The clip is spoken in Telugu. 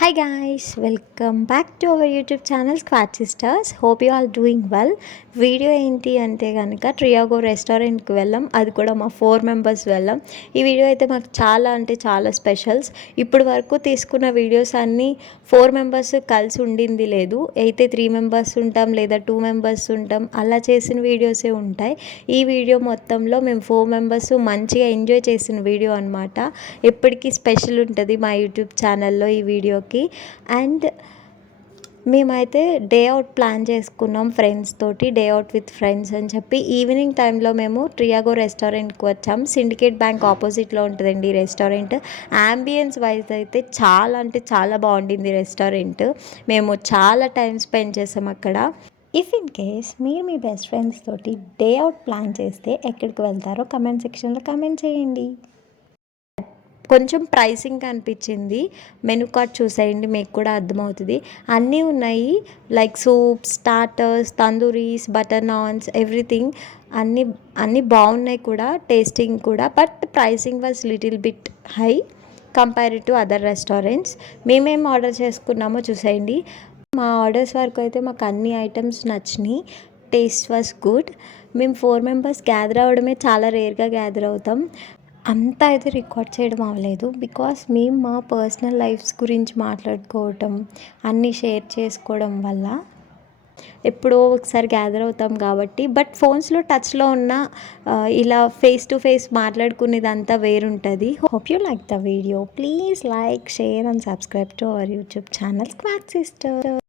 Hi guys, welcome back to our YouTube channel Squad Sisters. Hope you all doing well. Video ఏంటి అంటే కనుక ట్రియాగో రెస్టారెంట్కి వెళ్ళాం, అది కూడా మా 4 మెంబర్స్ వెళ్ళాం. ఈ వీడియో అయితే మాకు చాలా అంటే చాలా స్పెషల్స్. ఇప్పుడు వరకు తీసుకున్న వీడియోస్ అన్నీ 4 మెంబర్స్ కలిసి ఉండింది లేదు. అయితే 3 మెంబర్స్ ఉంటాం లేదా 2 మెంబర్స్ ఉంటాం, అలా చేసిన వీడియోసే ఉంటాయి. ఈ వీడియో మొత్తంలో మేము 4 మెంబర్స్ మంచిగా ఎంజాయ్ చేసిన వీడియో అనమాట. ఎప్పటికీ స్పెషల్ ఉంటుంది మా యూట్యూబ్ ఛానల్లో ఈ వీడియోకి. అండ్ మేమైతే డే అవుట్ ప్లాన్ చేసుకున్నాం ఫ్రెండ్స్ తోటి, డే అవుట్ విత్ ఫ్రెండ్స్ అని చెప్పి. ఈవినింగ్ టైంలో మేము ట్రియాగో రెస్టారెంట్కి వచ్చాం. సిండికేట్ బ్యాంక్ ఆపోజిట్లో ఉంటుందండి ఈ రెస్టారెంట్. యాంబియన్స్ వైజ్ అయితే చాలా అంటే చాలా బాగుండింది రెస్టారెంట్. మేము చాలా టైం స్పెండ్ చేసాం అక్కడ. ఇఫ్ ఇన్ కేస్ మీరు మీ బెస్ట్ ఫ్రెండ్స్ తోటి డే అవుట్ ప్లాన్ చేస్తే ఎక్కడికి వెళ్తారో కమెంట్ సెక్షన్లో కమెంట్ చేయండి. కొంచెం ప్రైసింగ్ అనిపించింది. మెనూ కార్డ్ చూసేయండి, మీకు కూడా అర్థమవుతుంది. అన్నీ ఉన్నాయి, like soups, starters, tandooris, butter naans, everything. అన్నీ అన్నీ బాగున్నాయి కూడా, టేస్టింగ్ కూడా. But pricing was little bit high compare to other restaurants. మేమేం ఆర్డర్ చేసుకున్నామో చూసేయండి. మా ఆర్డర్స్ వరకు అయితే మాకు అన్ని ఐటమ్స్ నచ్చినాయి. Taste was good. మేము 4 మెంబర్స్ గ్యాదర్ అవ్వడమే చాలా రేర్గా గ్యాదర్ అవుతాం. అంతా అయితే రికార్డ్ చేయడం అవ్వలేదు, బికాస్ మేము మా పర్సనల్ లైఫ్స్ గురించి మాట్లాడుకోవటం, అన్నీ షేర్ చేసుకోవడం వల్ల ఎప్పుడో ఒకసారి గ్యాదర్ అవుతాం కాబట్టి. బట్ ఫోన్స్లో టచ్లో ఉన్న ఇలా ఫేస్ టు ఫేస్ మాట్లాడుకునేదంతా వేరుంటుంది. Hope you like the video. Please like, share and subscribe to our YouTube channel squad sister.